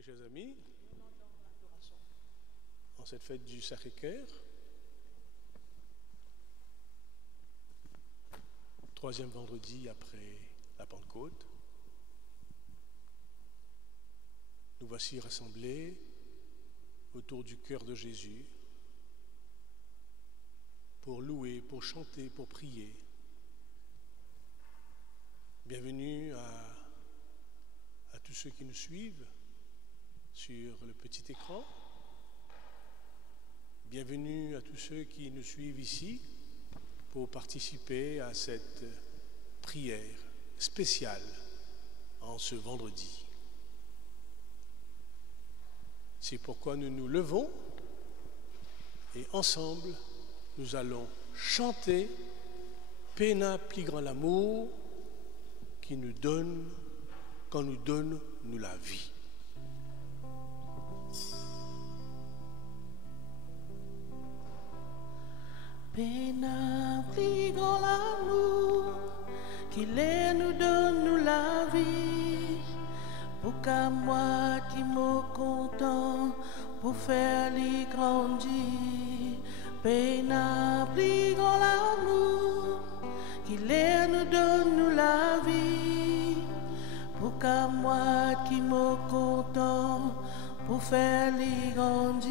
Très chers amis, en cette fête du Sacré-Cœur, troisième vendredi après la Pentecôte, nous voici rassemblés autour du cœur de Jésus pour louer, pour chanter, pour prier. Bienvenue à tous ceux qui nous suivent sur le petit écran. Bienvenue à tous ceux qui nous suivent ici pour participer à cette prière spéciale en ce vendredi. C'est pourquoi nous nous levons et ensemble nous allons chanter Pena plus grand l'amour qui nous donne, quand nous donne nous la vie. Pena plus grand l'amour qu'il est nous donne nous la vie. Pour qu'à moi qui me content pour faire les grandir. Pena plus grand l'amour qu'il est nous donne nous la vie. Pour qu'à moi qui me content pour faire les grandir.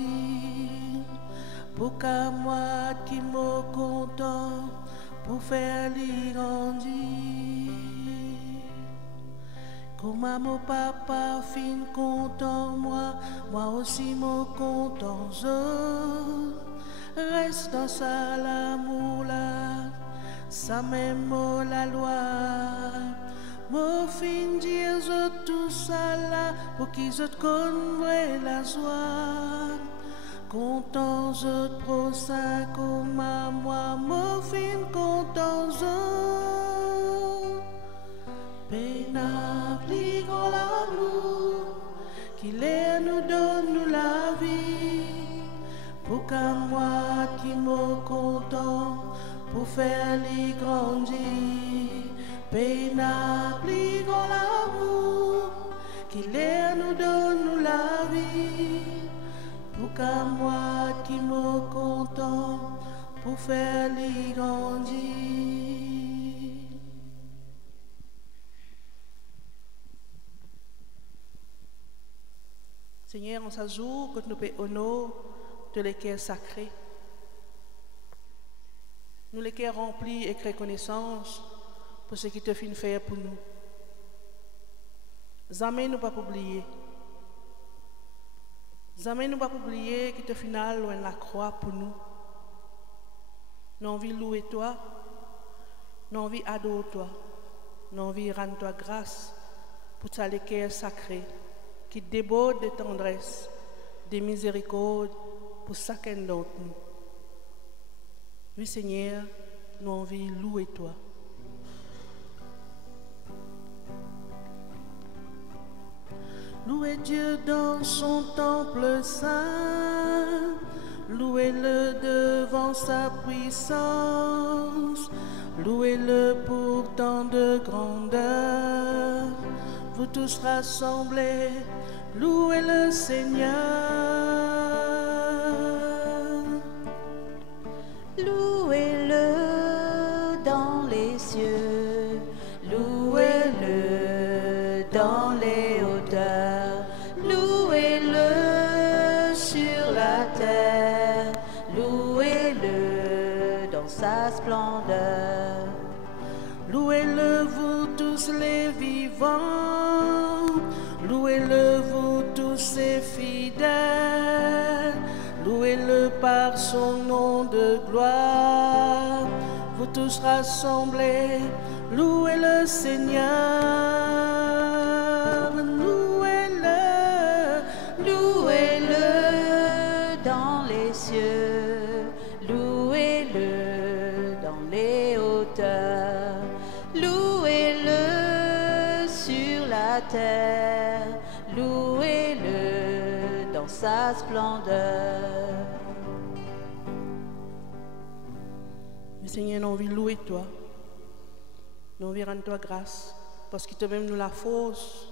Pour qu'à moi qui me content pour faire les grandir. Comme mon papa fin content moi aussi me content. Reste dans ça l'amour là, ça même la loi. Mon fin dire tout ça là pour qu'ils autres connaissent la joie. Content autres pro ça comme moi, mon fin content Pena plus grand l'amour qu'il est nous donne nous la vie. Pour qu'à moi qui me content pour faire les grandir. Pena plus grand l'amour qu'il est nous donne nous la vie. Pour qu'à moi qui me content pour faire les grandir. Seigneur, en ce jour que nous pouvons honorer de les cœurs sacrés, nous les cœurs remplis et reconnaissance pour ce qui te fait faire pour nous. Jamais nous pas oublier. Jamais nous pas oublier qui te final loin la croix pour nous. Nous envie louer toi, nous envie adorer toi, nous envie rendre toi grâce pour ta les cœurs sacrés qui déborde de tendresse, de miséricorde pour chacun d'entre nous. Oui Seigneur, nous envie louer toi. Louez Dieu dans son temple saint, louez-le devant sa puissance, louez-le pour tant de grandeur. Vous tous rassemblés, louez le Seigneur. Louez-le dans les cieux, louez-le dans les hauteurs, louez-le sur la terre, louez-le dans sa splendeur. Louez-le vous tous les vivants, louez-le vous tous ses fidèles, louez-le par son nom de gloire. Vous tous rassemblés, louez le Seigneur. Louez-le, louez-le dans les cieux, louez-le dans les hauteurs, louez-le sur la terre, louez-le dans sa splendeur. Seigneur, nous envie louer toi. Nous envie rendre toi grâce parce que toi-même nous la force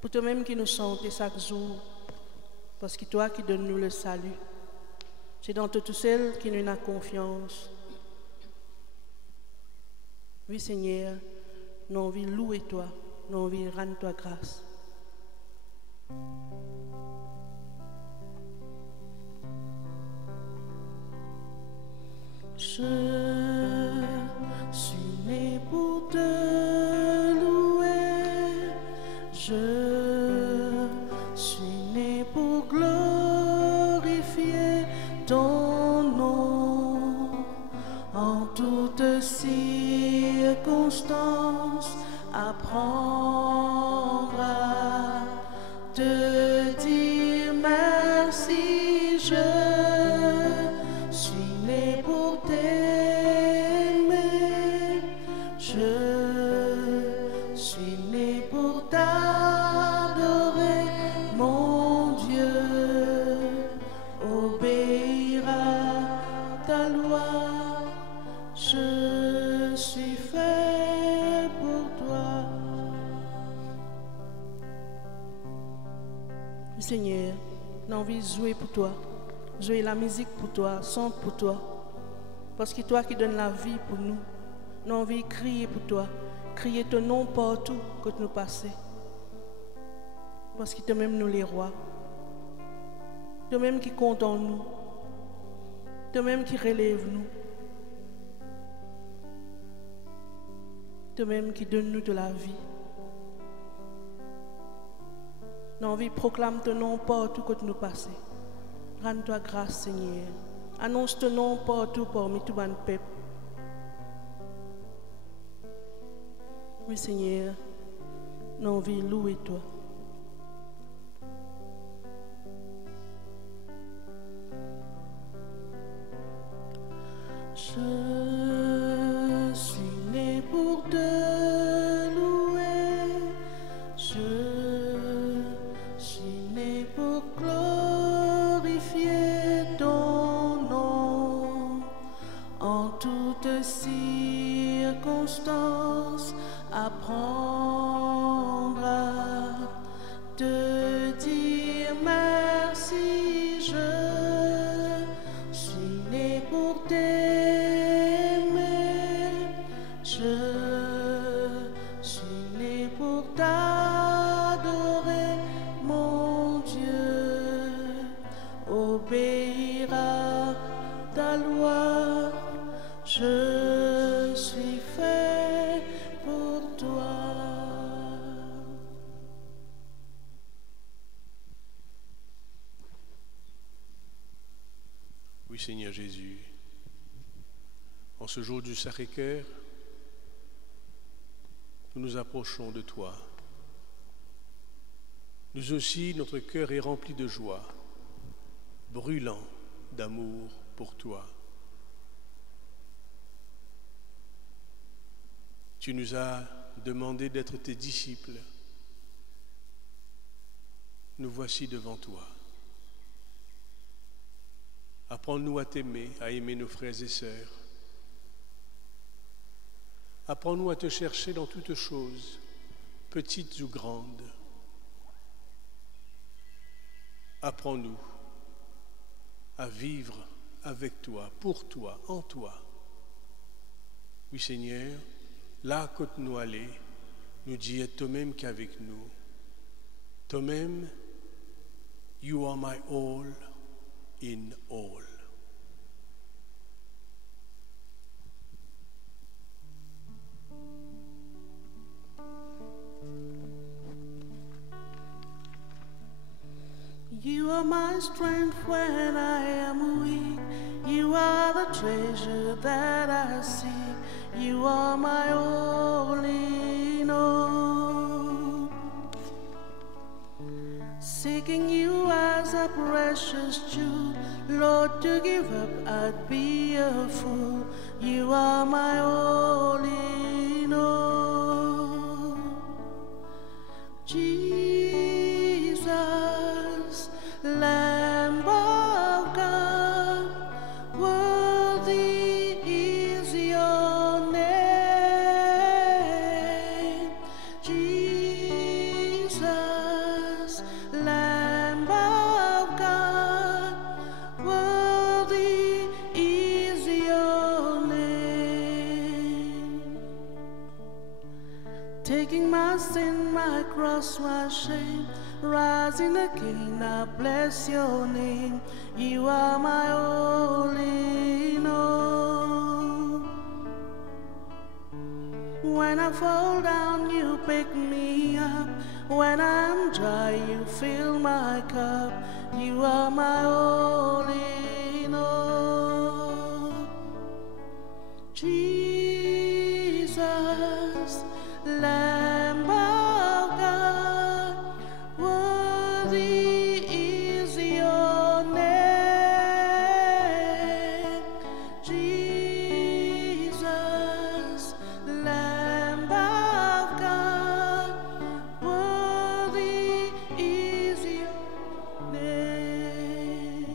pour toi-même qui nous santé chaque jour, parce que toi qui donnes nous le salut. C'est dans tout celle qui nous a confiance. Oui, Seigneur, nous envie louer toi, nous envie rendre toi grâce. Je suis né pour te louer, je suis né pour glorifier ton nom en toutes circonstances, apprendre à te dire merci. Je suis né pour t'aimer, je suis né pour t'adorer, mon Dieu, obéir à ta loi, je suis fait pour toi. Seigneur, j'ai envie de jouer pour toi, jouer la musique pour toi, chanter pour toi. Parce que toi qui donnes la vie pour nous, nous avons envie de crier pour toi, crier ton nom partout que nous passons. Parce que toi-même nous les rois, toi-même qui compte en nous, toi-même qui relève nous, toi-même qui donne nous de la vie. Nous avons envie de proclamer ton nom partout que nous passons. Rends-toi grâce, Seigneur. Annonce ton nom partout parmi tout le peuple. Oui, Seigneur, nous avons envie de louer toi. Je suis né pour te louer, je suis né pour glorifier ton nom en toutes circonstances, apprendre à te dire merci. Je suis né pour t'aimer, je suis né pour t'adorer, mon Dieu, obéir à ta loi, je suis fait pour toi. Oui, Seigneur Jésus, en ce jour du Sacré-Cœur, nous nous approchons de toi. Nous aussi, notre cœur est rempli de joie, brûlant d'amour pour toi. Tu nous as demandé d'être tes disciples. Nous voici devant toi. Apprends-nous à t'aimer, à aimer nos frères et sœurs. Apprends-nous à te chercher dans toutes choses, petites ou grandes. Apprends-nous à vivre avec toi, pour toi, en toi. Oui, Seigneur, là que nous allons, nous dis toi-même qu'avec nous. Toi-même, you are my all in all. You are my strength when I am weak. You are the treasure that I seek. You are my all in all. Seeking you as a precious jewel, Lord, to give up I'd be a fool. You are my all in all. Jesus, Lamb of God, worthy is your name. Jesus, taking my sin, my cross, my shame, rising again, I bless your name. You are my all in all. When I fall down, you pick me up. When I'm dry, you fill my cup. You are my all in all. Jesus, Lamb of God, worthy is your name. Jesus, Lamb of God, worthy is your name.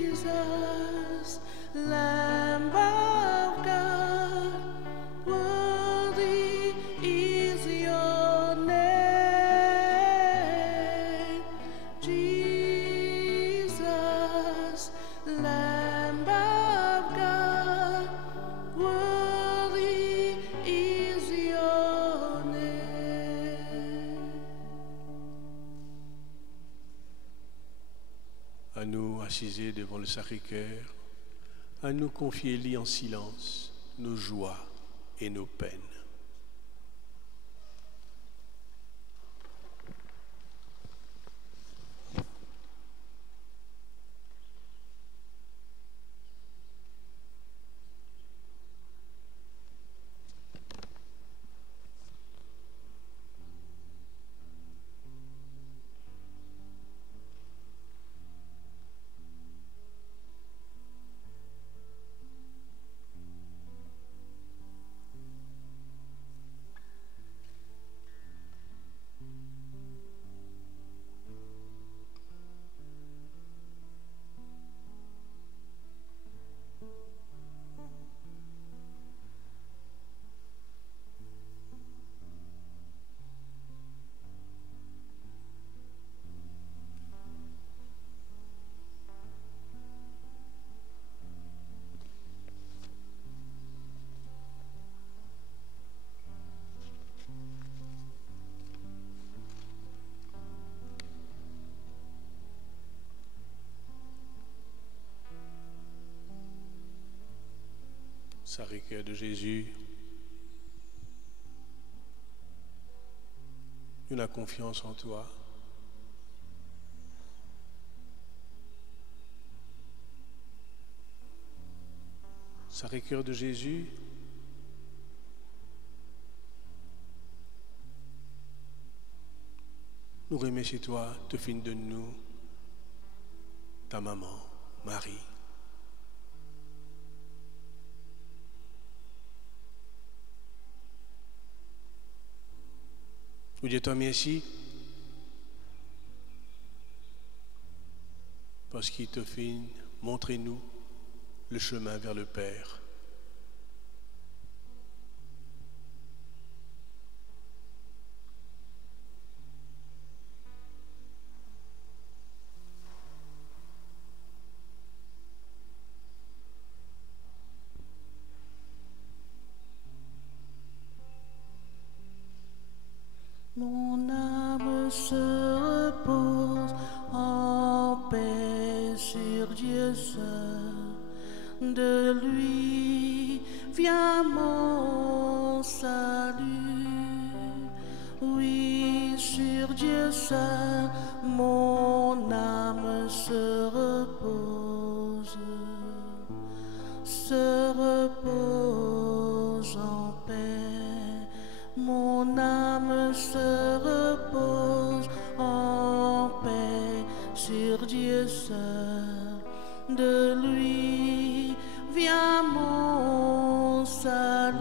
Jesus, Lamb of God, worthy is your name. Jesus, Lamb of God, worthy is your name. À nous, assisés devant le Sacré-Cœur, à nous confier lit en silence nos joies et nos peines. Sacré-Cœur de Jésus, nous avons confiance en toi. Sacré-Cœur de Jésus, nous remercions toi, te fin de nous, ta maman, Marie. Nous disons toi merci parce qu'il te fait montrer nous le chemin vers le Père. Mon âme se repose en paix sur Dieu seul. De lui vient mon salut. Oui, sur Dieu seul, mon âme se repose. Se repose en paix. Mon âme se repose en paix sur Dieu seul. De lui vient mon salut.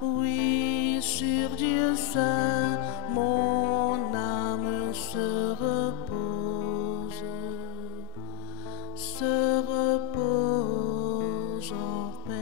Oui, sur sur Dieu seul, mon âme se repose en paix.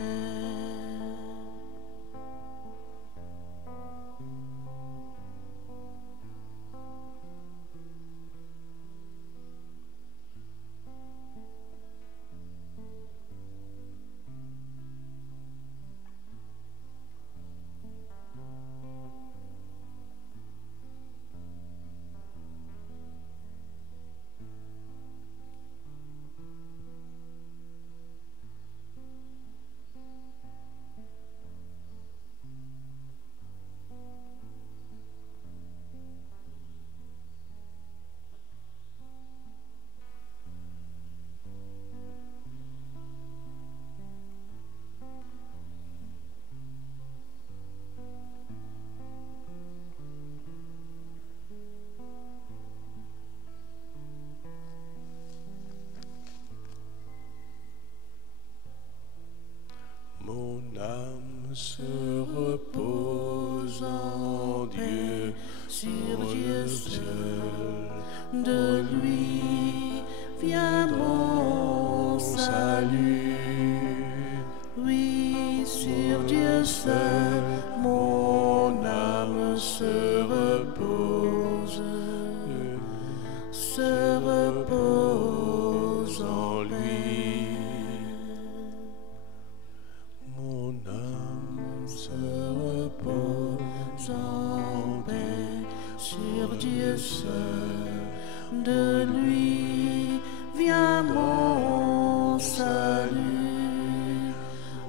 Mon âme se repose en Dieu, sur Dieu seul. De lui vient mon salut. Oui, sur Dieu seul, mon âme se repose en lui. Mon âme se repose En paix, sur Dieu seul, de lui vient mon salut.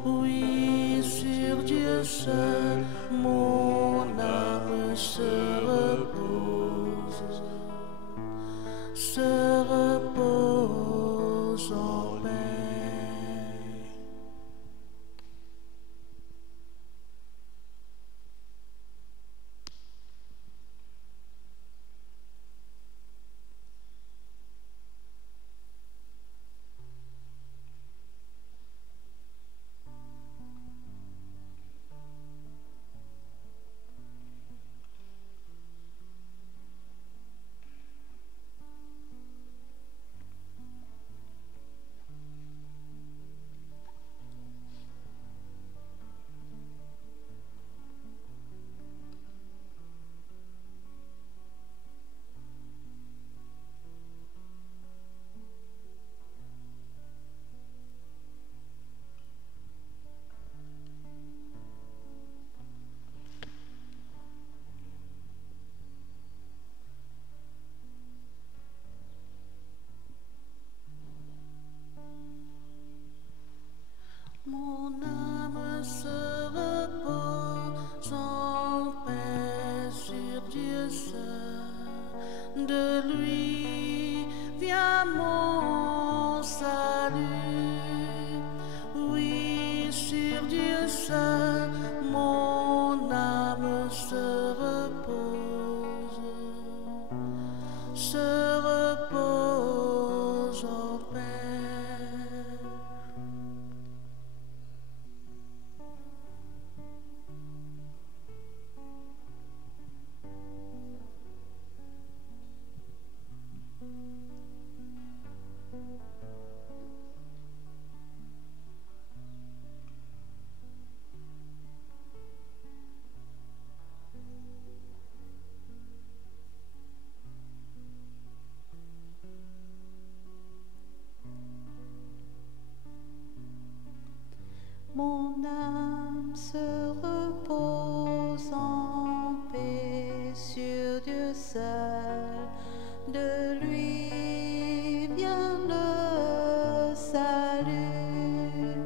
Oui, sur Dieu seul, mon âme se repose en paix. Mon âme se repose en paix sur Dieu seul. De lui vient mon salut. Oui, sur Dieu seul, mon âme se repose en paix. Mon âme se repose en paix sur Dieu seul. De lui vient le salut.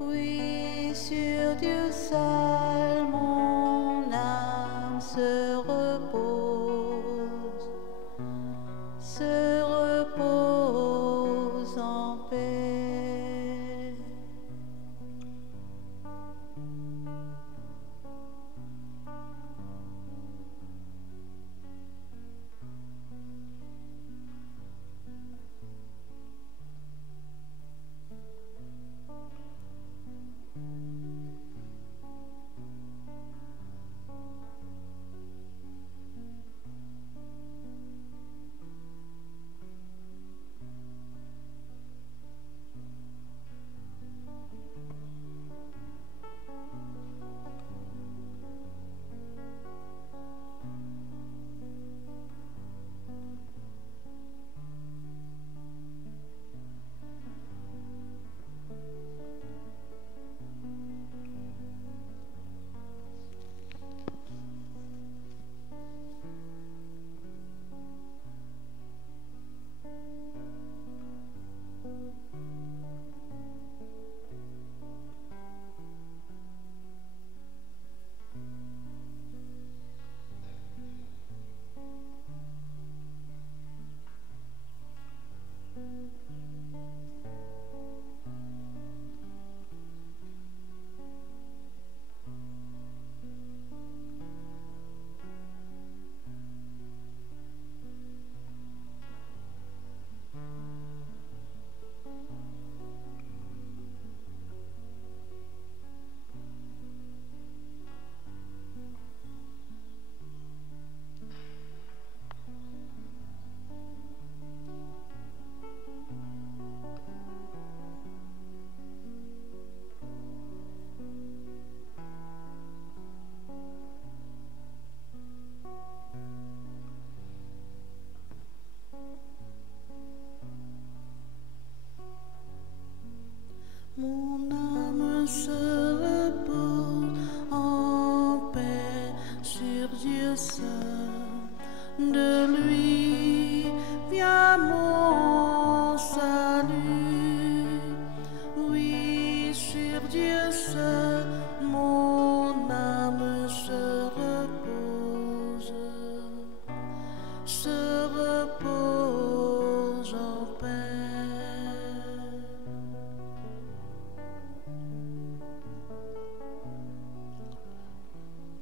Oui, sur Dieu seul, mon âme se repose en paix.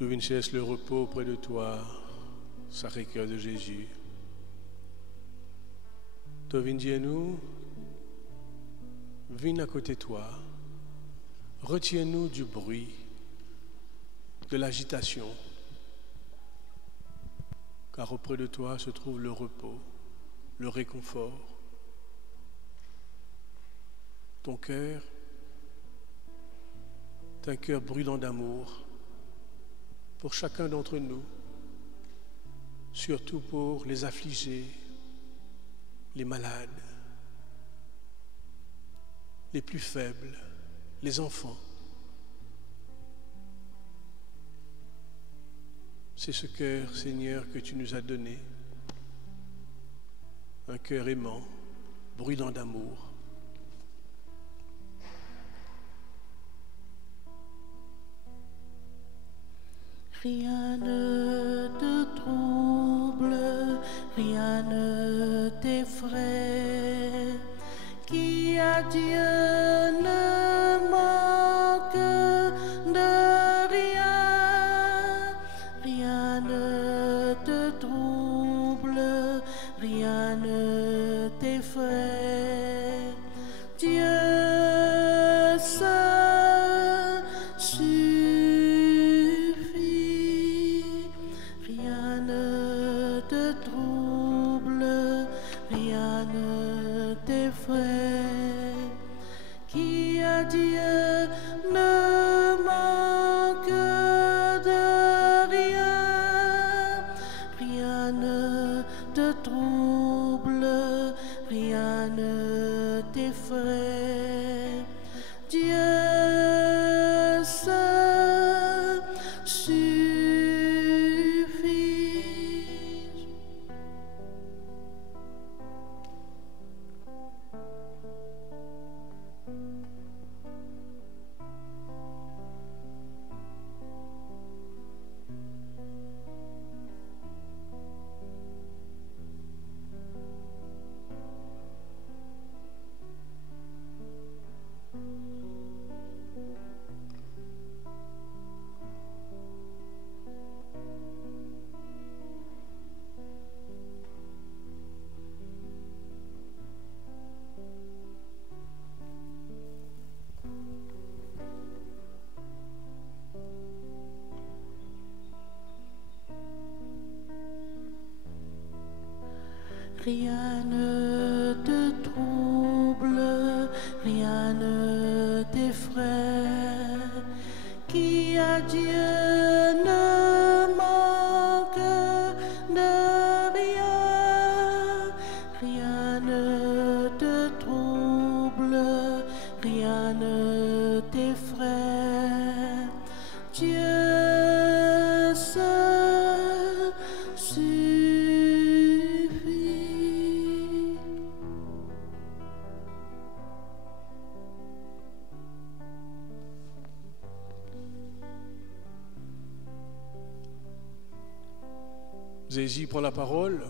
Nous venons chercher le repos auprès de toi, Sacré-Cœur de Jésus. Tu viens dire nous, viens à côté de toi, retiens-nous du bruit, de l'agitation, car auprès de toi se trouve le repos, le réconfort. Ton cœur est un cœur brûlant d'amour pour chacun d'entre nous, surtout pour les affligés, les malades, les plus faibles, les enfants. C'est ce cœur, Seigneur, que tu nous as donné, un cœur aimant, brûlant d'amour. Rien ne te trouble, rien ne t'effraie. Qui a Dieu ne manque de rien. Rien ne te trouble, rien ne t'effraie. Dieu seul suffit. Rien ne te trouble, rien ne t'effraie. Qui a Dieu ne manque de rien. Rien ne te trouble, rien ne t'effraie. Dieu seul suffit. Rien ne te trouble, rien ne t'effraie. Qui a Dieu ne manque de rien. Rien ne te trouble, rien ne t'effraie. Dieu seul suffit. Jésus prend la parole.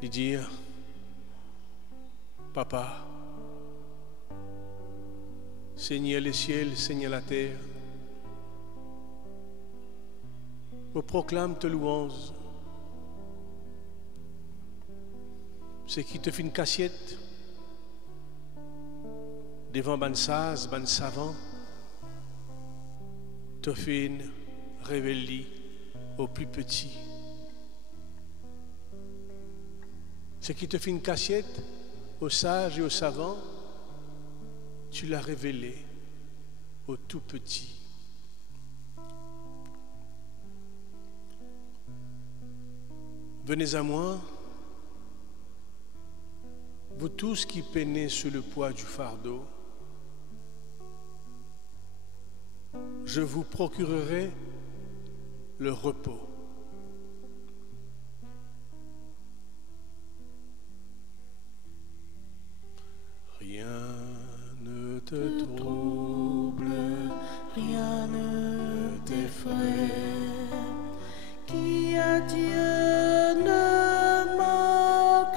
Il dit, Papa, Seigneur les ciels, Seigneur la terre, je proclame tes louanges. C'est qui te fait une cassiette devant ban sas, ban savant, te fait une révélie au plus petit. Ce qui te fait une cassiette aux sages et aux savants, tu l'as révélé au tout petit. Venez à moi, vous tous qui peinez sous le poids du fardeau, je vous procurerai le repos. Rien ne te trouble, Rien ne t'effraie. Qui a Dieu ne manque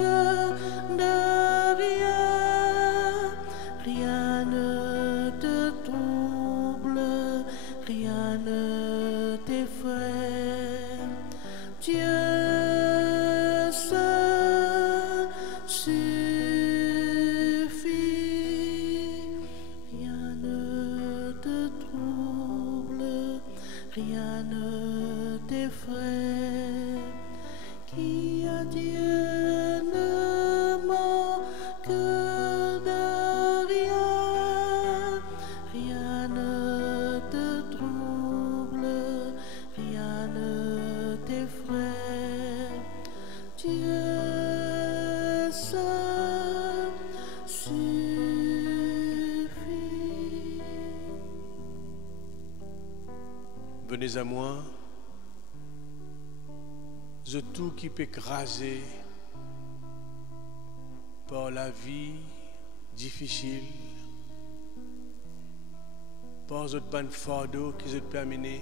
de rien. Rien ne te trouble. rien ne t'effraie. Qui a Dieu ne manque de rien, rien ne te trouble, rien ne t'effraie. Dieu seul suffit. Venez à moi, de tout qui peut écraser par la vie difficile, par cette bonne fardeau qui se peut amener,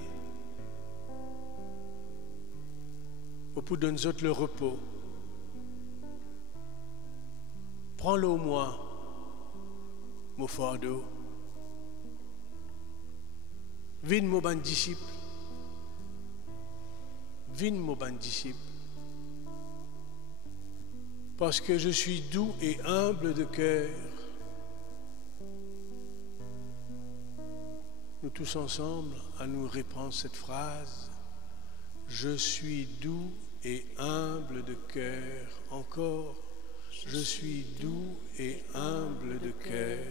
pour donner le repos. Prends-le au moi, mon fardeau. Viens mon bon disciple. Viens mon bon disciple. Parce que je suis doux et humble de cœur. Nous tous ensemble, à nous répandre cette phrase. Je suis doux et humble de cœur. Encore, je suis doux et humble de cœur.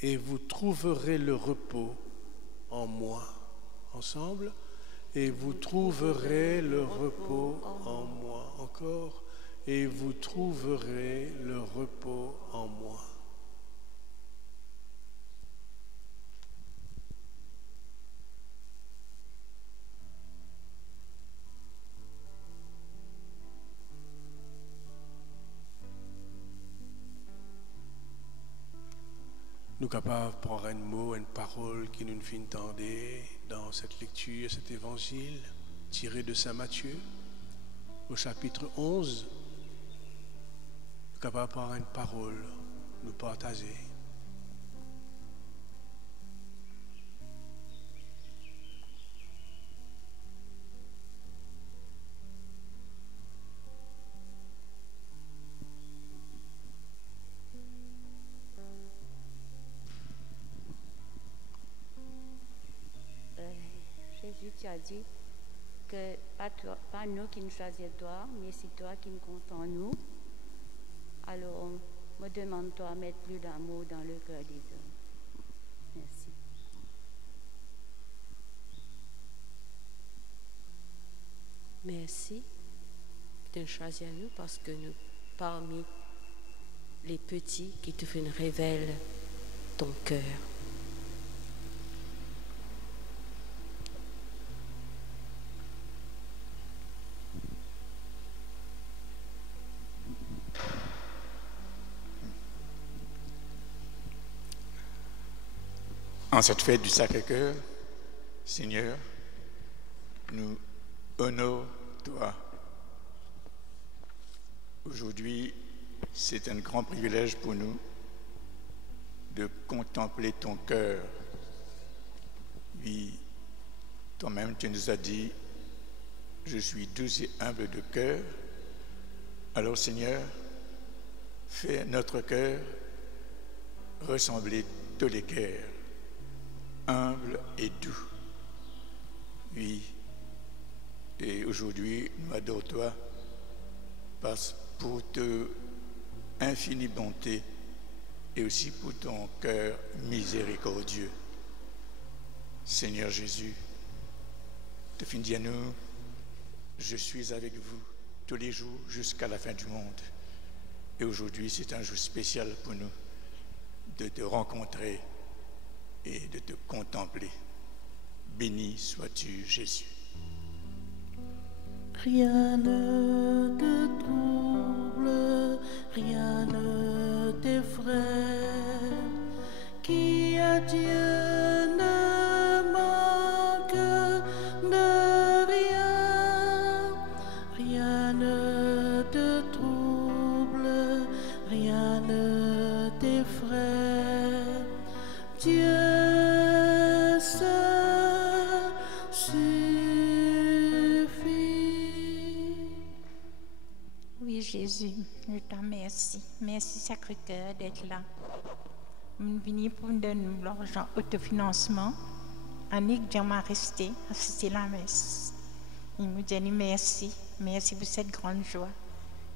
Et vous trouverez le repos en moi. Ensemble, et vous trouverez le repos en moi. Encore, et vous trouverez le repos en moi. Nous sommes capables de prendre un mot, une parole qui nous fait entendre dans cette lecture, cet évangile tiré de Saint Matthieu, au chapitre 11. Nous sommes capables de prendre une parole, nous partager. Jésus, tu as dit que pas nous qui nous choisissons toi, mais c'est toi qui nous comptes en nous. Alors, me demande-toi de mettre plus d'amour dans le cœur des hommes. Merci. Merci de nous choisir nous parce que nous, parmi les petits qui te révèlent ton cœur. En cette fête du Sacré-Cœur, Seigneur, nous honorons toi. Aujourd'hui, c'est un grand privilège pour nous de contempler ton cœur. Oui, toi-même, tu nous as dit, je suis doux et humble de cœur. Alors, Seigneur, fais notre cœur ressembler tous les cœurs, humble et doux. Oui, et aujourd'hui, nous adorons toi parce pour te infinie bonté et aussi pour ton cœur miséricordieux. Seigneur Jésus, te finis à nous, je suis avec vous tous les jours jusqu'à la fin du monde. Et aujourd'hui, c'est un jour spécial pour nous de te rencontrer et de te contempler. Béni sois-tu, Jésus. Rien ne te trouble, rien ne t'effraie. Qui a Dieu ne manque de rien, rien ne te trouble, rien ne t'effraie. Dieu seul suffit. Oui, Jésus, je te remercie. Merci, Sacré-Cœur, d'être là. Nous venons pour nous donner l'argent autofinancement. Annick Dieu m'a resté assister la messe. Il nous dit merci. Merci pour cette grande joie.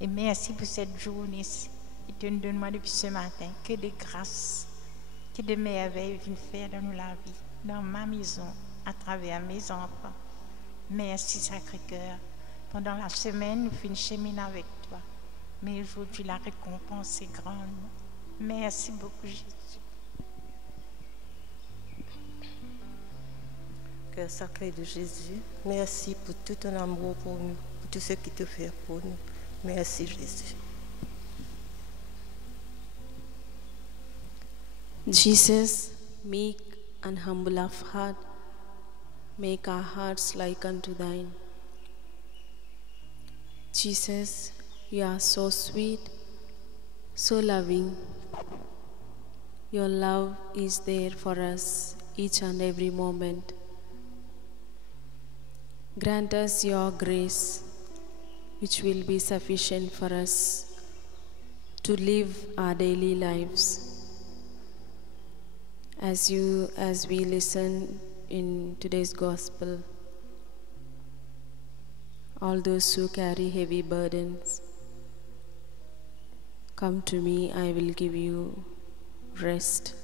Et merci pour cette journée que tu nous donnes depuis ce matin. Que de grâce, que de merveilles viennent faire dans la vie, dans ma maison, à travers mes enfants. Merci Sacré-Cœur. Pendant la semaine, nous finissons cheminer avec toi. Mais aujourd'hui, la récompense est grande. Merci beaucoup, Jésus. Cœur sacré de Jésus, merci pour tout ton amour pour nous, pour tout ce que tu fais pour nous. Merci, Jésus. Jesus, meek and humble of heart, make our hearts like unto thine. Jesus, you are so sweet, so loving. Your love is there for us each and every moment. Grant us your grace, which will be sufficient for us to live our daily lives. As we listen in today's gospel, all those who carry heavy burdens, come to me, I will give you rest.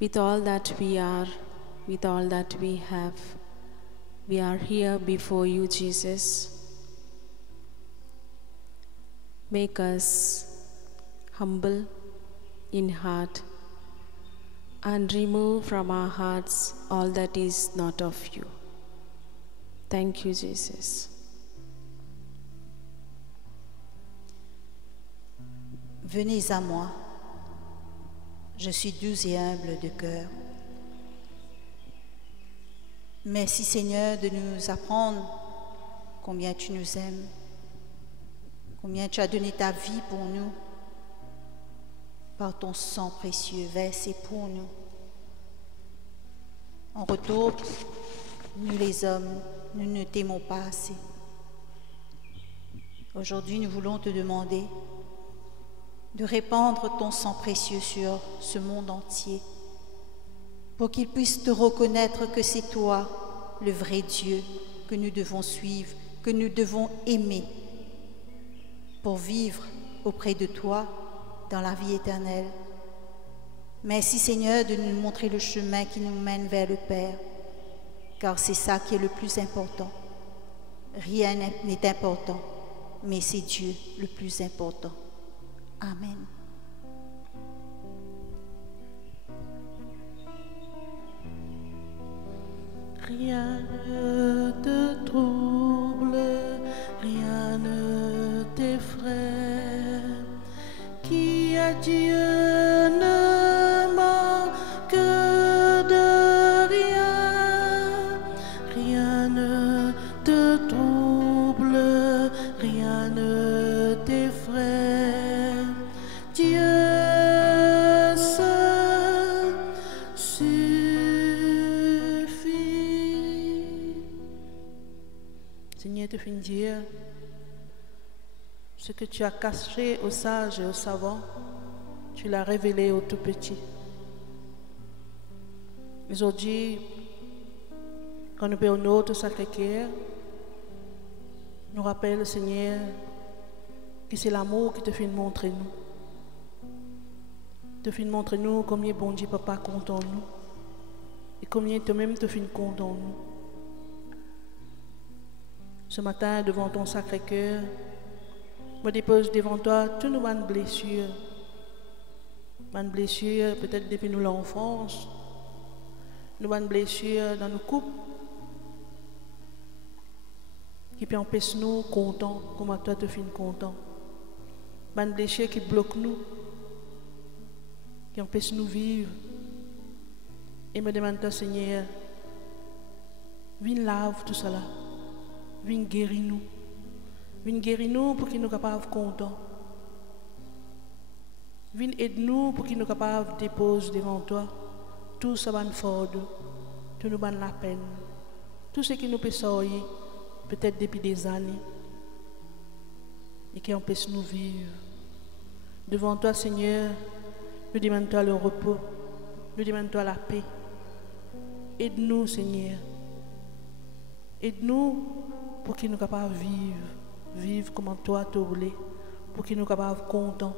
With all that we are, with all that we have, we are here before you, Jesus. Make us humble in heart and remove from our hearts all that is not of you. Thank you, Jesus. Venez à moi, je suis doux et humble de cœur. Merci Seigneur de nous apprendre combien tu nous aimes, combien tu as donné ta vie pour nous, par ton sang précieux versé pour nous. En retour, nous les hommes, nous ne t'aimons pas assez. Aujourd'hui, nous voulons te demander de répandre ton sang précieux sur ce monde entier, pour qu'ils puissent te reconnaître que c'est toi, le vrai Dieu, que nous devons suivre, que nous devons aimer, pour vivre auprès de toi dans la vie éternelle. Merci Seigneur de nous montrer le chemin qui nous mène vers le Père, car c'est ça qui est le plus important. Rien n'est important, mais c'est Dieu le plus important. Amen. Rien ne te trouble, rien ne t'effraie. Qui a Dieu ne manque de rien. Rien ne te trouble, rien ne t'effraie. Dieu seul suffit. Seigneur, te fin dire ce que tu as caché aux sages et aux savants, tu l'as révélé aux tout petits. Aujourd'hui, quand nous payons notre Sacré-Cœur, nous rappelle, Seigneur, que c'est l'amour qui te fait montrer nous. Te fait montrer nous combien bon Dieu Papa compte en nous et combien toi-même te fait compte en nous. Ce matin, devant ton Sacré-Cœur, je dépose devant toi toutes nos blessures. Nos blessures, peut-être depuis nous l'enfance, nos blessures dans nos couples, qui peut empêcher nous contents, comme toi te fais content. Nos blessures qui bloquent nous, qui empêchent nous vivre. Et me demande toi, Seigneur, viens lave tout cela, viens guérir nous. Viens guérir nous pour qu'il nous capables de contents. Viens aider nous pour qu'il nous capables de déposer devant toi tout ce qui nous fort, tout nous donne la peine, tout ce qui nous peut sortir, peut-être depuis des années, et qui empêche nous vivre. Devant toi, Seigneur, Nous demandons-toi le repos. Nous demandons-toi la paix. Aide-nous, Seigneur. Aide-nous pour qu'il nous capables de vivre comme toi tu voulais, pour qu'il nous capables de contents,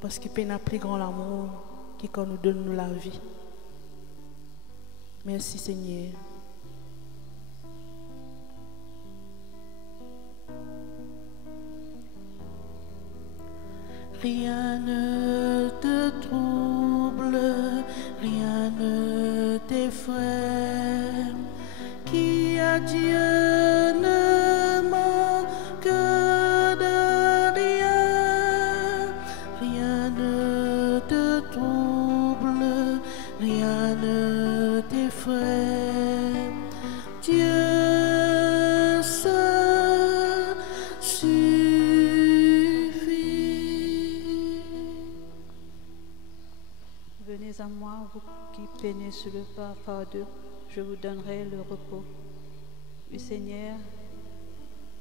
parce qu'il peine à plus grand l'amour qui quand nous donne nous la vie. Merci, Seigneur. Rien ne te trouble, rien ne t'effraie. Qui a Dieu ne manque de rien. Rien ne te trouble, rien ne t'effraie. Dieu seul suffit. Venez à moi, vous qui peinez sur le fardeau, je vous donnerai le repos. Oui, Seigneur,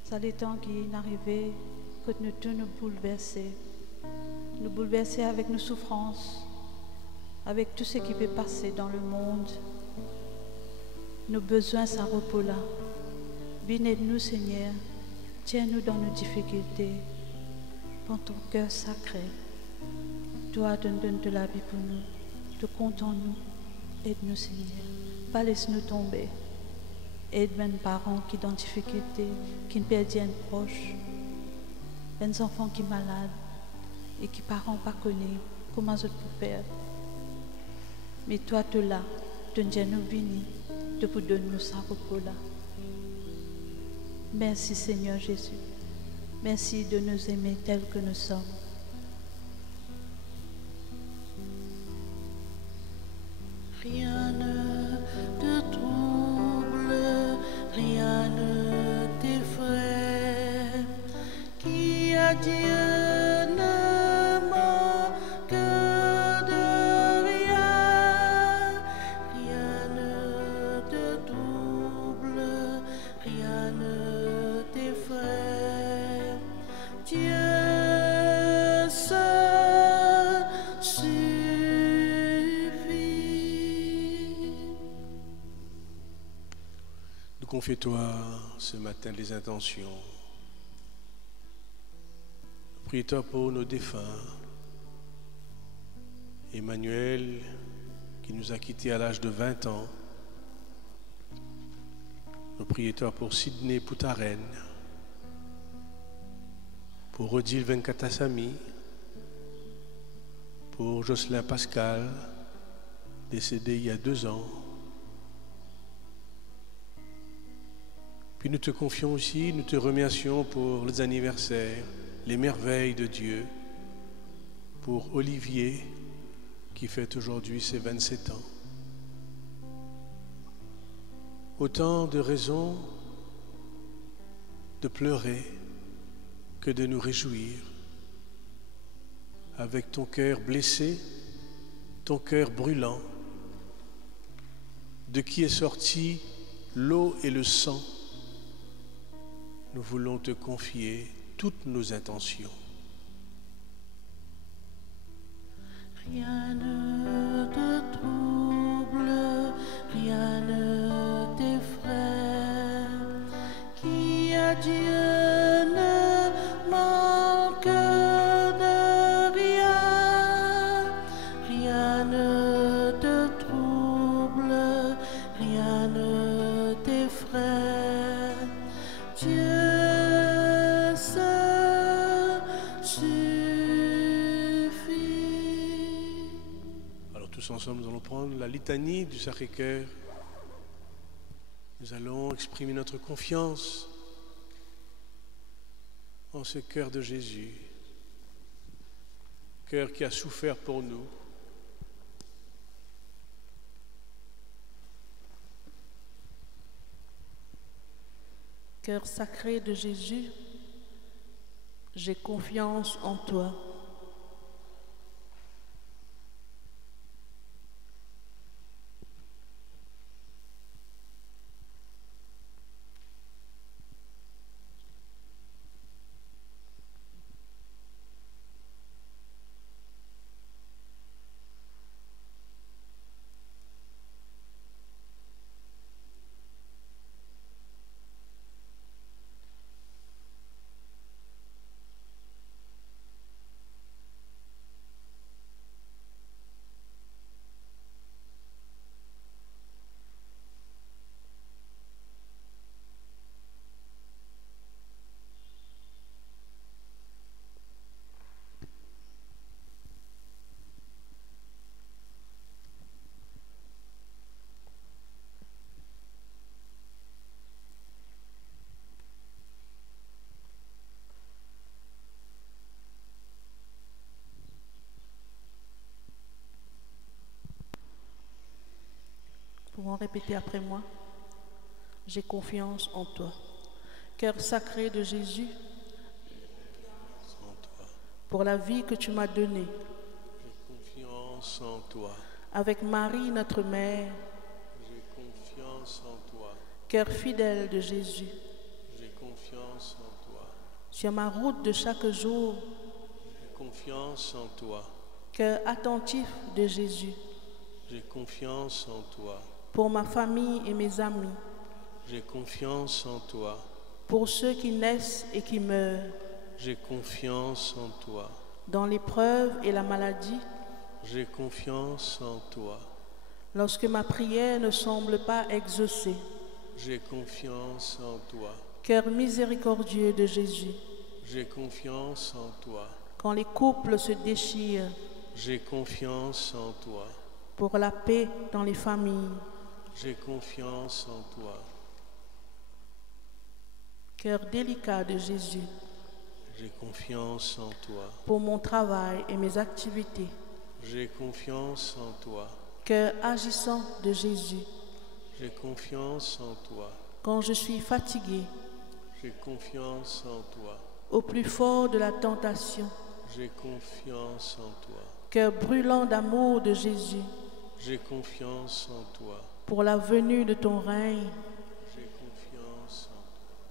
ça les temps qui est arrivé que nous tous nous bouleverser avec nos souffrances, avec tout ce qui peut passer dans le monde. Nos besoins, ça repos-là. Bénis-nous, Seigneur. Tiens-nous dans nos difficultés. Prends ton cœur sacré. Toi, donne de la vie pour nous. Te compte en nous. Aide-nous, Seigneur. Pas laisse-nous tomber. Aide mes parents qui sont en difficulté, qui perdent un proche. Les enfants qui sont malades et qui parents pas connus. Comment je peux faire? Mais toi, tu es là. Tu nous bénis. Tu peux donner nous ça repos là. Merci, Seigneur Jésus. Merci de nous aimer tels que nous sommes. Rien ne te trouble, rien ne t'effraie. Qui a Dieu ne manque de rien. Rien ne te trouble, rien ne t'effraie. Dieu seul suffit. Nous confions-toi ce matin les intentions. Prie-toi pour nos défunts. Emmanuel, qui nous a quittés à l'âge de 20 ans. Nous prions-toi pour Sydney Poutaren, pour Odile Venkatassamy, pour Jocelyn Pascal, décédé il y a 2 ans. Puis nous te confions aussi, nous te remercions pour les anniversaires, les merveilles de Dieu, pour Olivier qui fête aujourd'hui ses 27 ans. Autant de raisons de pleurer que de nous réjouir. Avec ton cœur blessé, ton cœur brûlant, de qui est sorti l'eau et le sang, nous voulons te confier toutes nos intentions. Rien ne te trouble, rien ne t'effraie. Qui a Dieu ne manque de rien. Rien ne te trouble, rien ne t'effraie. Dieu seul suffit. Alors tous ensemble, nous allons prendre la litanie du Sacré-Cœur. Nous allons exprimer notre confiance en ce cœur de Jésus, cœur qui a souffert pour nous. Cœur sacré de Jésus, j'ai confiance en toi. répéter après moi. J'ai confiance en toi. Cœur sacré de Jésus, En toi. pour la vie que tu m'as donnée, J'ai confiance en toi. avec Marie, notre mère, J'ai confiance en toi. cœur fidèle de Jésus, J'ai confiance en toi. sur ma route de chaque jour, J'ai confiance en toi. cœur attentif de Jésus, J'ai confiance en toi. pour ma famille et mes amis, J'ai confiance en toi. pour ceux qui naissent et qui meurent, J'ai confiance en toi. dans l'épreuve et la maladie, J'ai confiance en toi. lorsque ma prière ne semble pas exaucée. J'ai confiance en toi. Cœur miséricordieux de Jésus, J'ai confiance en toi. quand les couples se déchirent, J'ai confiance en toi. pour la paix dans les familles. J'ai confiance en toi. Cœur délicat de Jésus, J'ai confiance en toi. pour mon travail et mes activités. J'ai confiance en toi. Cœur agissant de Jésus, J'ai confiance en toi. quand je suis fatigué, J'ai confiance en toi. au plus fort de la tentation. J'ai confiance en toi. Cœur brûlant d'amour de Jésus, J'ai confiance en toi. pour la venue de ton règne. J'ai confiance en toi.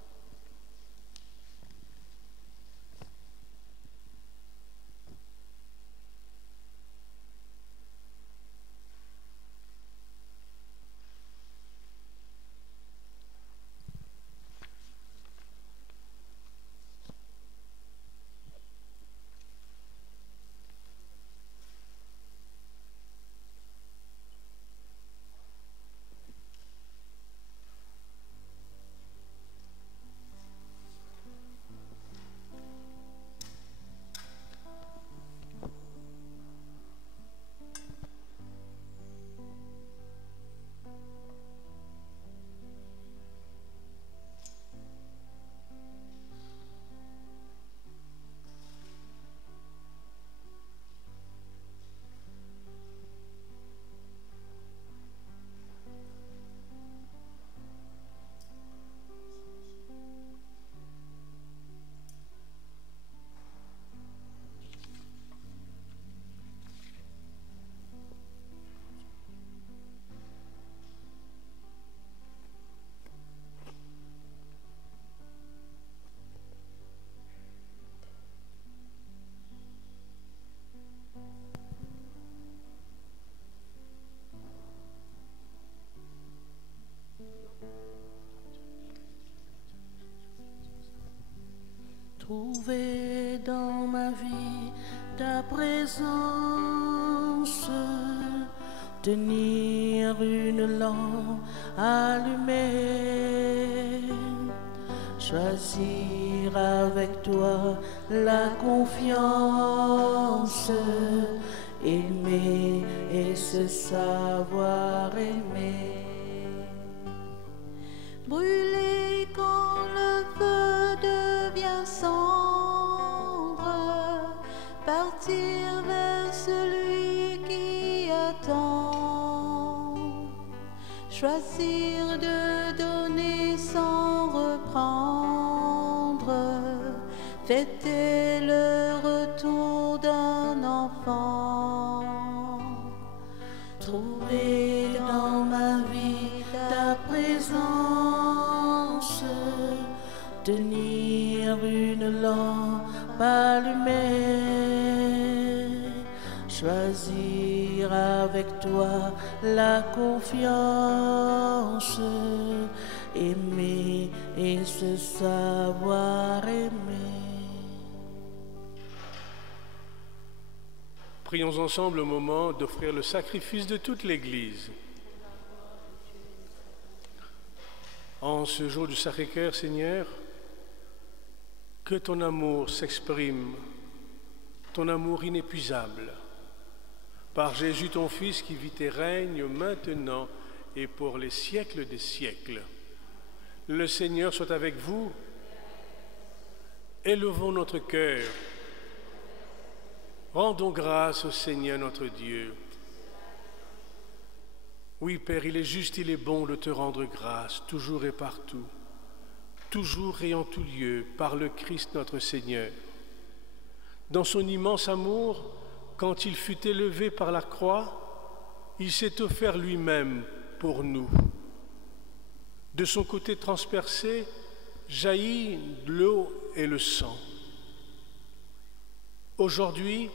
Trouver dans ma vie ta présence, tenir une lampe allumée, choisir avec toi la confiance, aimer et se savoir aimer. Brûler quand le feu devient cendre, partir vers celui qui attend, choisir de donner sans reprendre, fêter le retour d'un enfant. Trouver dans ma vie ta présence, tenir une lampe allumée, choisir avec toi la confiance, aimer et se savoir aimer. Prions ensemble au moment d'offrir le sacrifice de toute l'Église. En ce jour du Sacré-Cœur, Seigneur, que ton amour s'exprime, ton amour inépuisable, par Jésus ton Fils qui vit et règne maintenant et pour les siècles des siècles. Le Seigneur soit avec vous. Élevons notre cœur. Rendons grâce au Seigneur notre Dieu. Oui, Père, il est juste, il est bon de te rendre grâce, toujours et partout, toujours et en tout lieu, par le Christ notre Seigneur. Dans son immense amour, quand il fut élevé par la croix, il s'est offert lui-même pour nous. De son côté transpercé, jaillit l'eau et le sang. Aujourd'hui,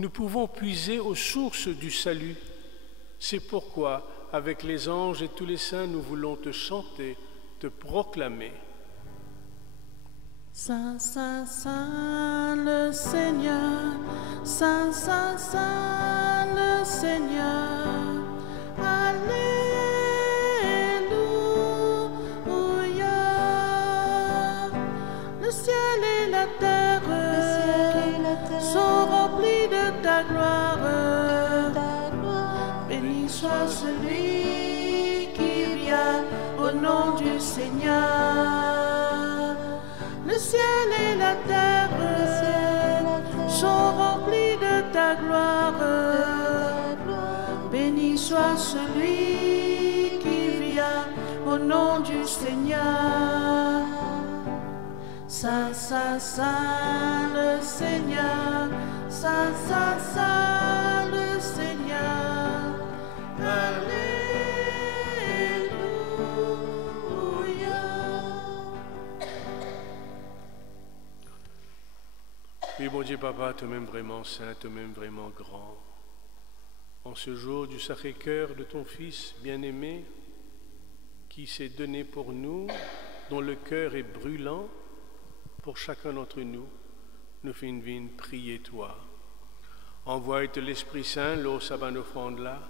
nous pouvons puiser aux sources du salut. C'est pourquoi, avec les anges et tous les saints, nous voulons te chanter, te proclamer. Saint, Saint, Saint le Seigneur, Saint, Saint, Saint le Seigneur. Alléluia. Le ciel et la terre, sont remplis de ta gloire. Béni soit celui qui vient au nom du Seigneur. Le ciel et la terre sont remplis de ta gloire. Béni soit celui qui vient au nom du Seigneur. Saint, Saint, Saint le Seigneur, Saint, Saint, Saint le Seigneur. Alléluia. Oui, mon Dieu, Papa, toi-même vraiment saint, toi-même vraiment grand. En ce jour du Sacré-Cœur de ton Fils bien-aimé, qui s'est donné pour nous, dont le cœur est brûlant, pour chacun d'entre nous, nous finissons prier toi. Envoie-te l'Esprit Saint, l'eau saban offrande là,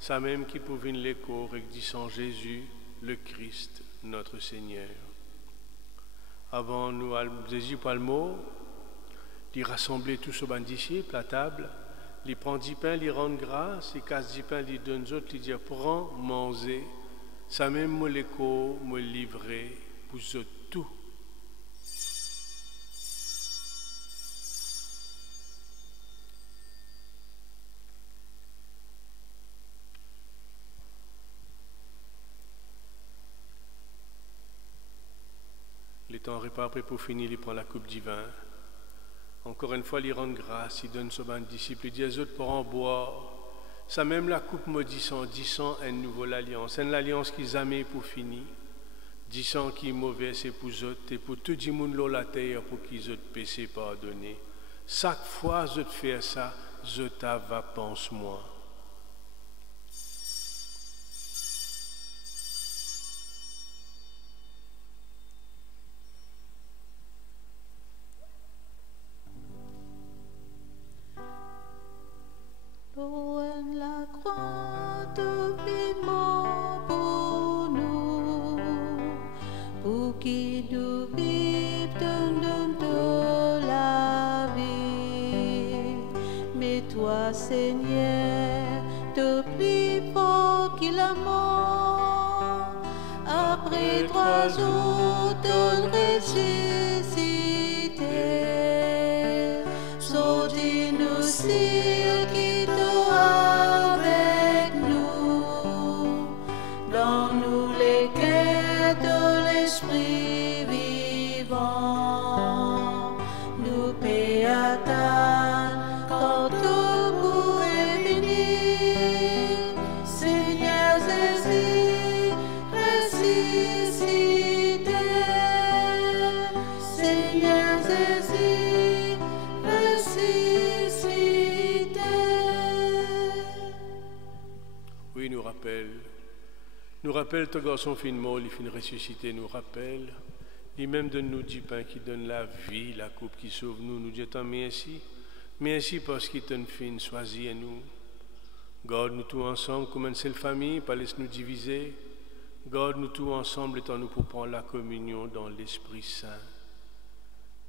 ça même qui pouvine l'écho, disant Jésus, le Christ, notre Seigneur. Avant nous, Jésus Palmo, d'y rassembler tous aux disciples à table, les prend 10 pains, les rendre grâce, et casse 10 pains, les donne autres, les dit prends, mangez, ça même me l'écho, me livrer, pour tout. Les temps repas après pour finir, il prend la coupe du vin. Encore une fois, il rend grâce, il donne son bain de disciples, il dit aux autres pour en boire. Ça même la coupe maudissant, disant une nouvelle alliance, une alliance qu'ils aimaient pour finir, disant qui est mauvais, c'est pour eux, et pour tout le monde la terre, pour qu'ils autres péché pardonner. Chaque fois que je fais ça, je t'ava pense-moi. La croix divine pour nous, pour qui nous vivons de la vie. Mais toi, Seigneur, te prie pour qu'il la mort. Après 3 jours de ressuscité, sortis-nous si qui avec nous, donne-nous les quêtes de l'Esprit vivant, nous péatons quand tout pourrait venir, Seigneur Jésus, ressuscité, Seigneur Jésus, ressuscité. Oui, nous rappelle ton garçon finement, il finit ressuscité, nous rappelle, lui-même donne-nous du pain qui donne la vie, la coupe qui sauve nous dit tant merci parce qu'il t'a fin choisi et nous. Garde-nous tous ensemble comme une seule famille, pas laisse nous diviser. Garde-nous tous ensemble étant nous pour prendre la communion dans l'Esprit Saint.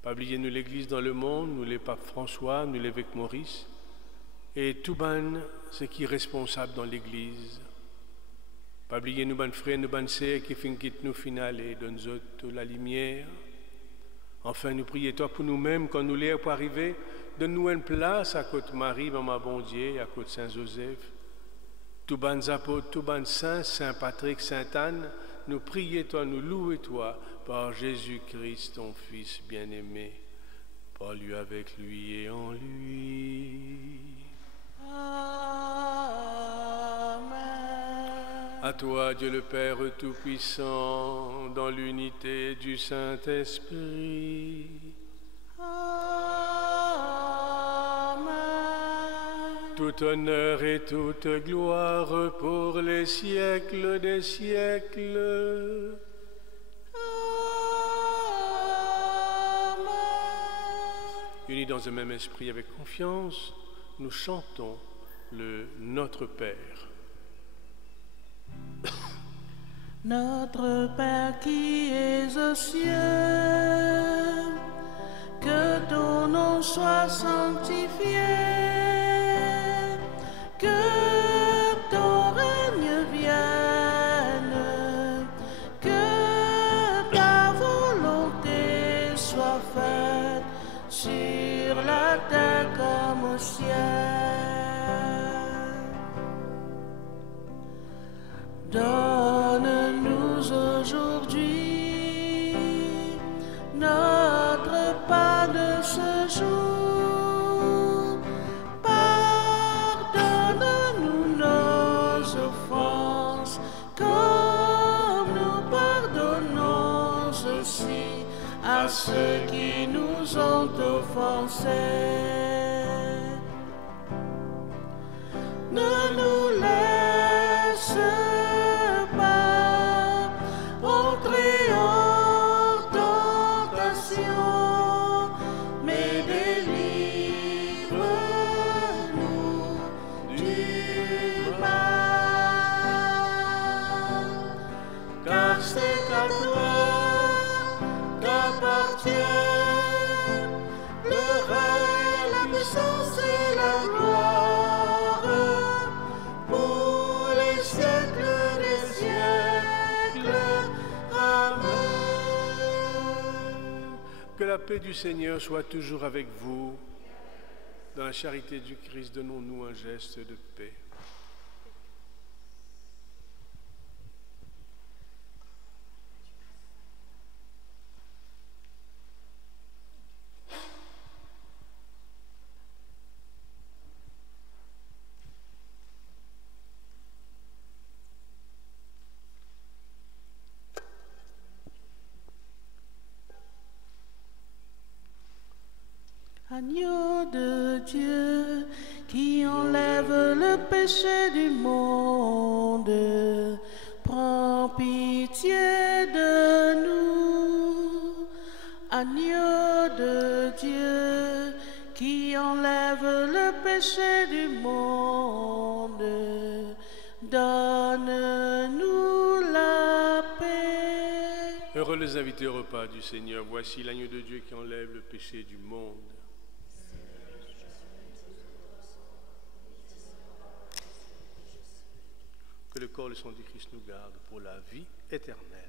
Pas oublier nous l'Église dans le monde, nous les papes François, nous l'évêque Maurice, et tout ban ce qui est responsable dans l'Église. Pas oublier nous ban frères, nous ban sœurs qui fin quitte nous finale et donne-nous la lumière. Enfin, nous prions toi pour nous-mêmes quand nous l'air pour arriver, donne-nous une place à côté Marie, Maman bon Dieu, à côté Saint-Joseph. tout ban apôtres, tout ban saint, Saint Patrick, Sainte Anne, nous prions toi, nous louons toi, par Jésus-Christ, ton Fils bien-aimé, par lui, avec lui et en lui. Amen. À toi, Dieu le Père Tout-Puissant, dans l'unité du Saint-Esprit. Amen. Tout honneur et toute gloire pour les siècles des siècles. Unis dans un même esprit avec confiance, nous chantons le Notre Père. Notre Père qui es aux cieux, que ton nom soit sanctifié, que ton règne vienne, que ta volonté soit faite sur la terre comme au ciel. Donne-nous aujourd'hui notre pain de ce jour. Pardonne-nous nos offenses, comme nous pardonnons aussi à ceux qui nous ont offensés. Ne nous laisse pas entrer en tentation, mais délivre-nous du mal. Car c'est à toi qu'appartient le règne, la puissance et la gloire pour les siècles des siècles. Amen. Que la paix du Seigneur soit toujours avec vous. Dans la charité du Christ, donnons-nous un geste de paix. Agneau de Dieu qui enlève le péché du monde, prends pitié de nous. Agneau de Dieu qui enlève le péché du monde, donne-nous la paix. Heureux les invités au repas du Seigneur. Voici l'agneau de Dieu qui enlève le péché du monde. Que le corps et le sang du Christ nous gardent pour la vie éternelle.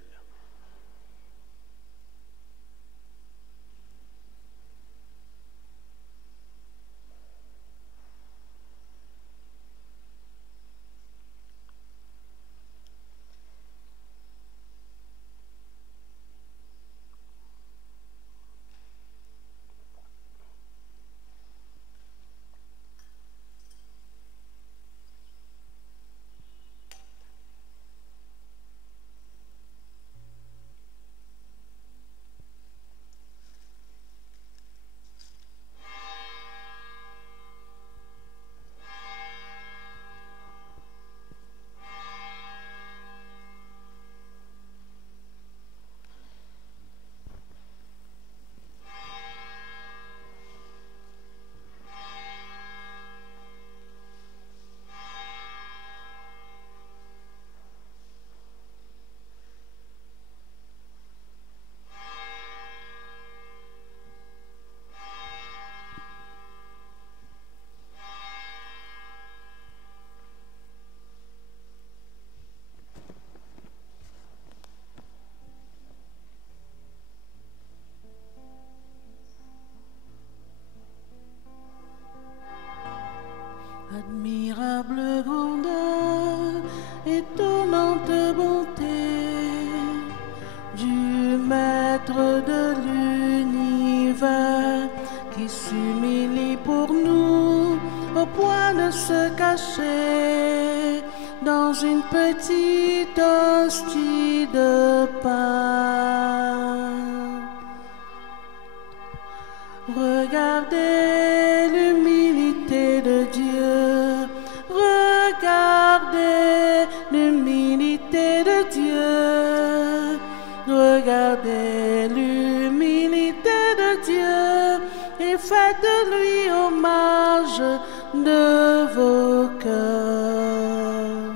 Admirable grandeur point de se cacher dans une petite hostie de pain. Regardez l'humilité de Dieu, regardez l'humilité de Dieu, regardez l'humilité de Dieu et faites de lui hommage de vos cœurs.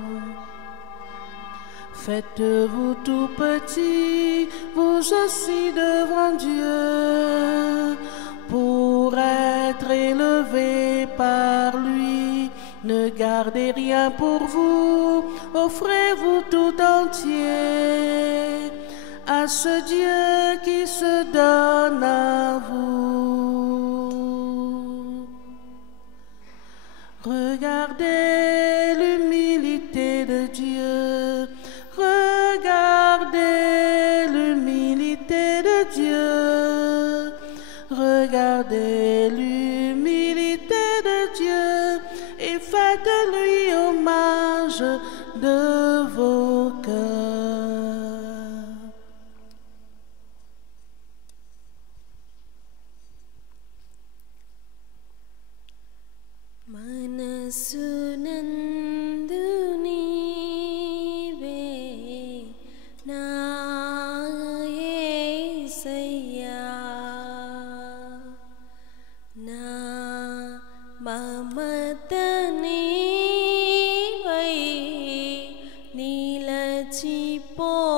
Faites-vous tout petit, vous aussi devant Dieu, pour être élevé par lui. Ne gardez rien pour vous, offrez-vous tout entier à ce Dieu qui se donne à vous. Regardez l'humilité de Dieu, regardez l'humilité de Dieu, regardez l'humilité de Dieu et faites de lui hommage de vos cœurs. Manasu nandu neeve na Yesaya na mamata neevai nilachipoma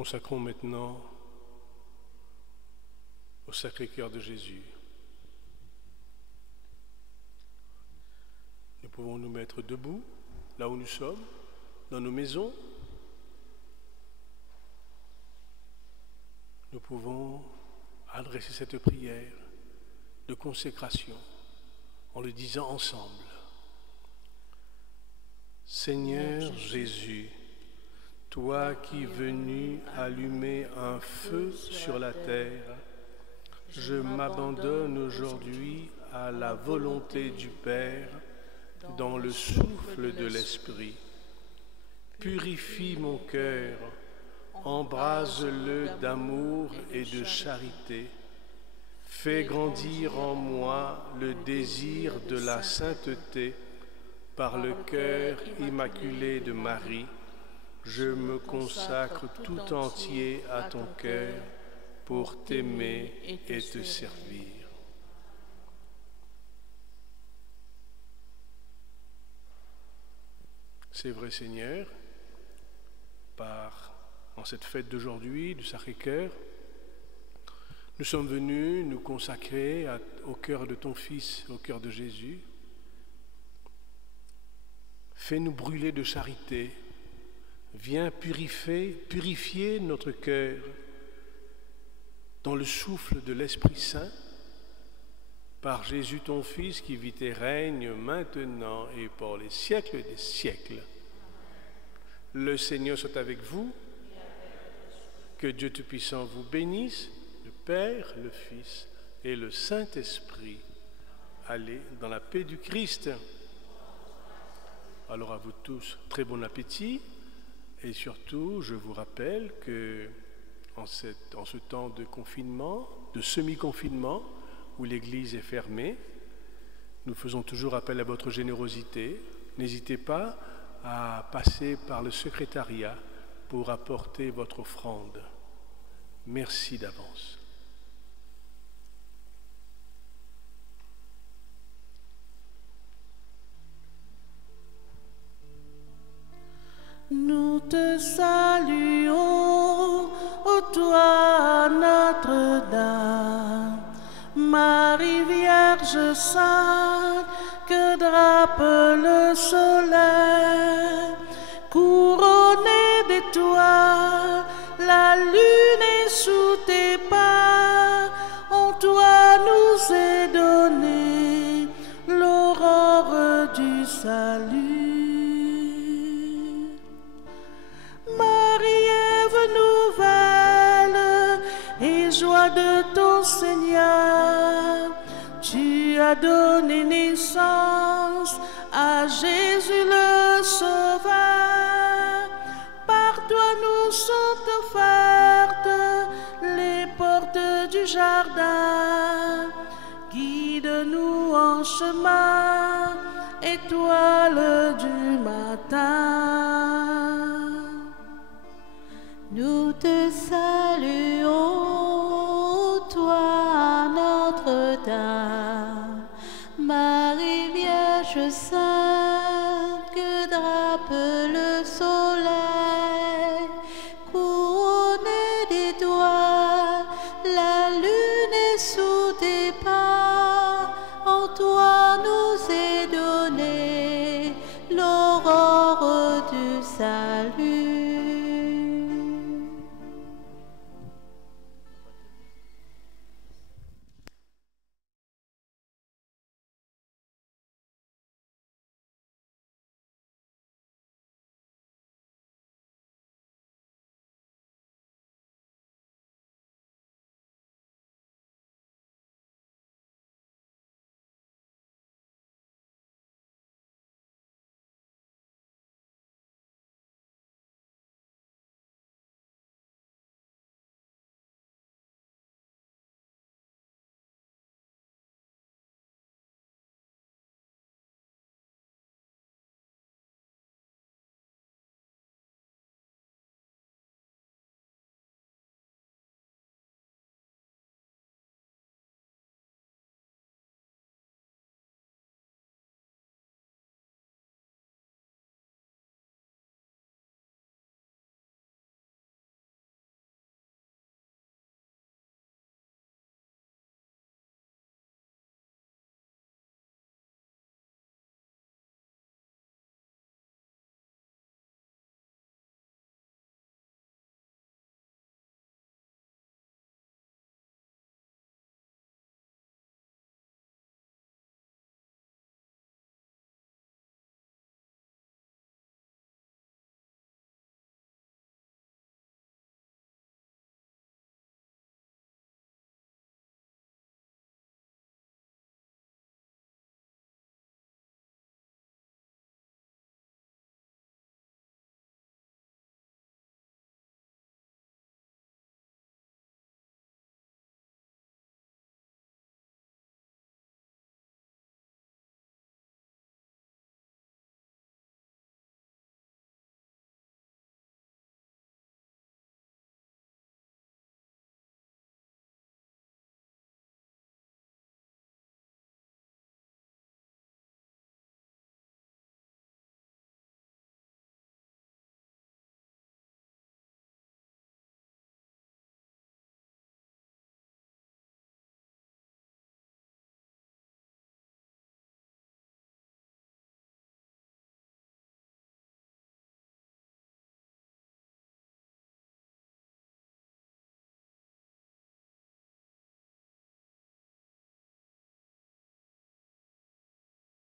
consacrons maintenant au Sacré-Cœur de Jésus. Nous pouvons nous mettre debout, là où nous sommes, dans nos maisons. Nous pouvons adresser cette prière de consécration en le disant ensemble. Seigneur Jésus, toi qui venu allumer un feu sur la terre, je m'abandonne aujourd'hui à la volonté du Père dans le souffle de l'Esprit. Purifie mon cœur, embrase-le d'amour et de charité. Fais grandir en moi le désir de la sainteté par le cœur immaculé de Marie. Je me consacre tout entier à ton cœur pour t'aimer et te servir. C'est vrai, Seigneur, en cette fête d'aujourd'hui du Sacré-Cœur, nous sommes venus nous consacrer au cœur de ton Fils, au cœur de Jésus. Fais-nous brûler de charité. Viens purifier notre cœur dans le souffle de l'Esprit Saint, par Jésus ton Fils qui vit et règne maintenant et pour les siècles des siècles. Le Seigneur soit avec vous. Que Dieu Tout-Puissant vous bénisse, le Père, le Fils et le Saint-Esprit. Allez dans la paix du Christ. Alors à vous tous, très bon appétit. Et surtout, je vous rappelle que en ce temps de confinement, de semi-confinement, où l'Église est fermée, nous faisons toujours appel à votre générosité. N'hésitez pas à passer par le secrétariat pour apporter votre offrande. Merci d'avance. Nous te saluons, ô toi Notre-Dame, Marie Vierge Sainte, que drape le soleil, couronnée d'étoiles, la lune est sous tes pas, en toi nous est donnée l'aurore du salut. Joie de ton Seigneur, tu as donné naissance à Jésus le Sauveur. Par toi nous sont offertes les portes du jardin. Guide-nous en chemin, étoile du matin. Nous te saluons, toi Notre-Dame, Marie Vierge Sainte, que drape le soleil, couronnée d'étoiles, la lune est sous tes pas, en toi nous est donnée l'aurore du salut.